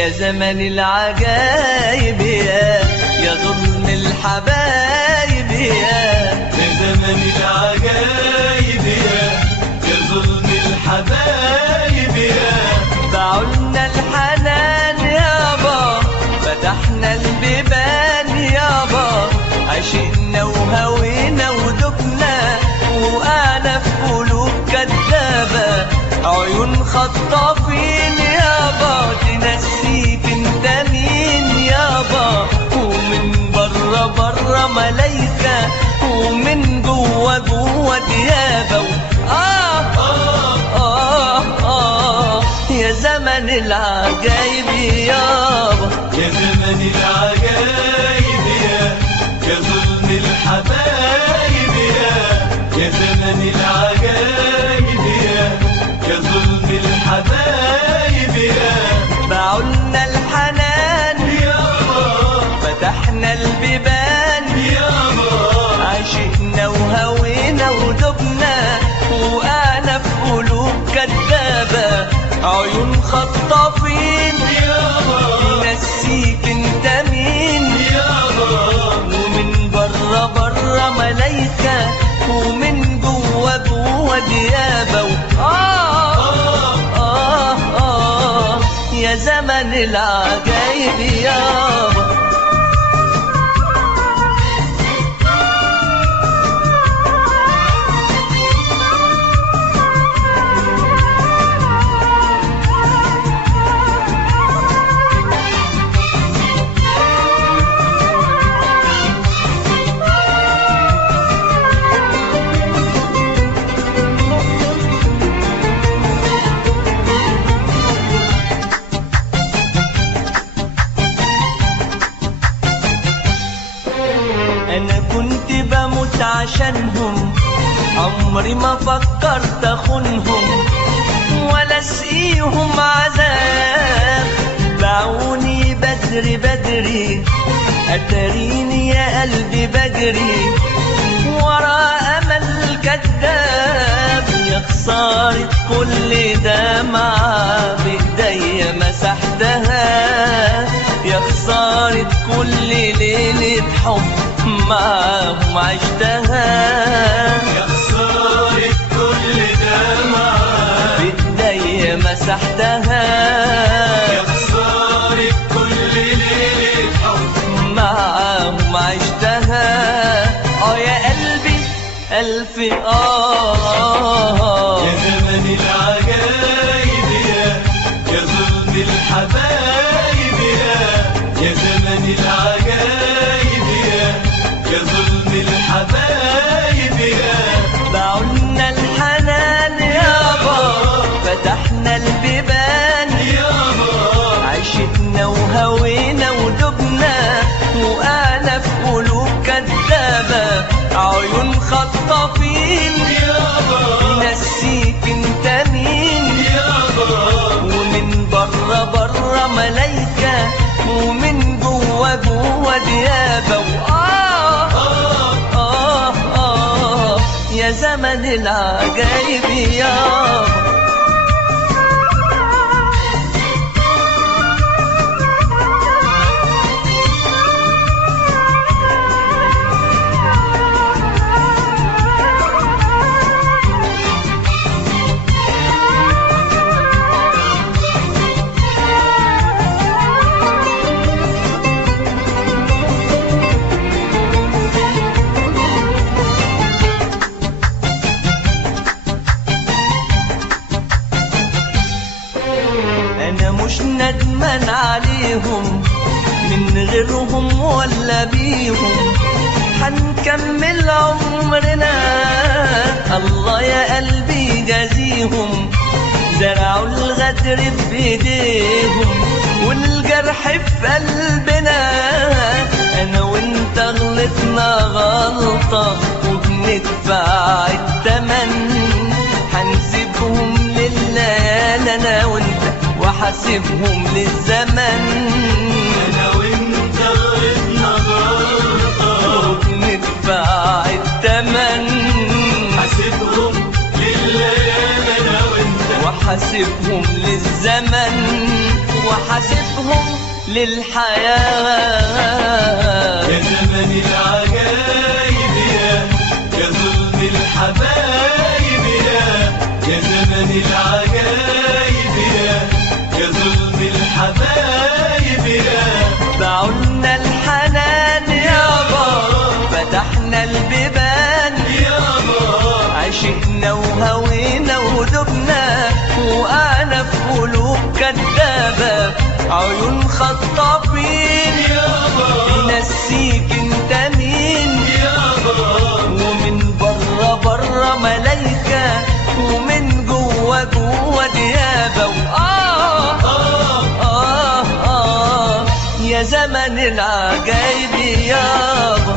يا زمن العجايب يا ظلم الحبايب يا زمن العجايب يا ظلم الحبايب باعولنا الحنان يابا، فتحنا البيبان يابا، عشقنا وهوينا ودبنا وقعنا في قلوب كدابة، عيون خطافين يابا تنسيك انت مين يابا، ومن بره بره ملايكة ومن جوه جوه ديابة. يا زمن العجايب يابا، يا زمن العجايب يا ظلم الحبايب يا زمن العجايب يا ظلم الحبايب باعولنا الحنان يابا، فتحنا البيبان يابا، عشقنا وهوينا ودبنا وقعنا في قلوب كدابة، عيون خطافين يابا تنسيك انت مين يابا، ومن بره بره ملايكة ومن جوه جوه ديابة. يا زمن العجايب يابا. أنا كنت بموت عشانهم، عمري ما فكرت أخونهم ولا أسقيهم عذاب، باعوني بدري بدري أتريني يا قلبي بجري ورا أمل كذاب، يا خسارة كل دمعة بإيديا مسحتها، يا خسارة كل ليلة حب معاهم عشتها، يا خسارة كل دمعة بإيديا مسحتها، يا خسارة كل ليلة حب معاهم عشتها. يا قلبي ألف يا زمن العجايب يا ظلم الحبايب يا زمن العجايب يا ظلم الحبايب باعولنا الحنان يابا، فتحنا البيبان يابا، عشقنا وهوينا ودبنا وقعنا في قلوب كدابة، عيون خطافين يابا تنسيك انت مين يابا، ومن بره بره ملايكة ومن جوه جوه ديابة. يا زمن العجايب يابا. أنا مش ندمان عليهم من غيرهم ولا بيهم، هنكمل عمرنا الله يا قلبي جازيهم، زرعوا الغدر بإيديهم والجرح في قلبنا، أنا وإنت غلطنا غلطة وبندفع التمن، هنسيبهم لله أنا وإنت وحاسبهم للزمن، أنا وإنت غلطنا غلطة وبندفع التمن، حاسبهم لله أنا وإنت وحاسبهم للزمن وحاسبهم للحياة. يا زمن العجايب يا ظلم الحبايب يا زمن العجايب يا ظلم الحبايب باعولنا الحنان يابا، فتحنا البيبان يابا، عشقنا وهوينا ودبنا، وقعنا في قلوب كدابة عيون خطافين يابا، نسيك انت مين يابا، ومن بره بره ملايكة، ومن جوه جوه ديابة. يا زمن العجايب يابا.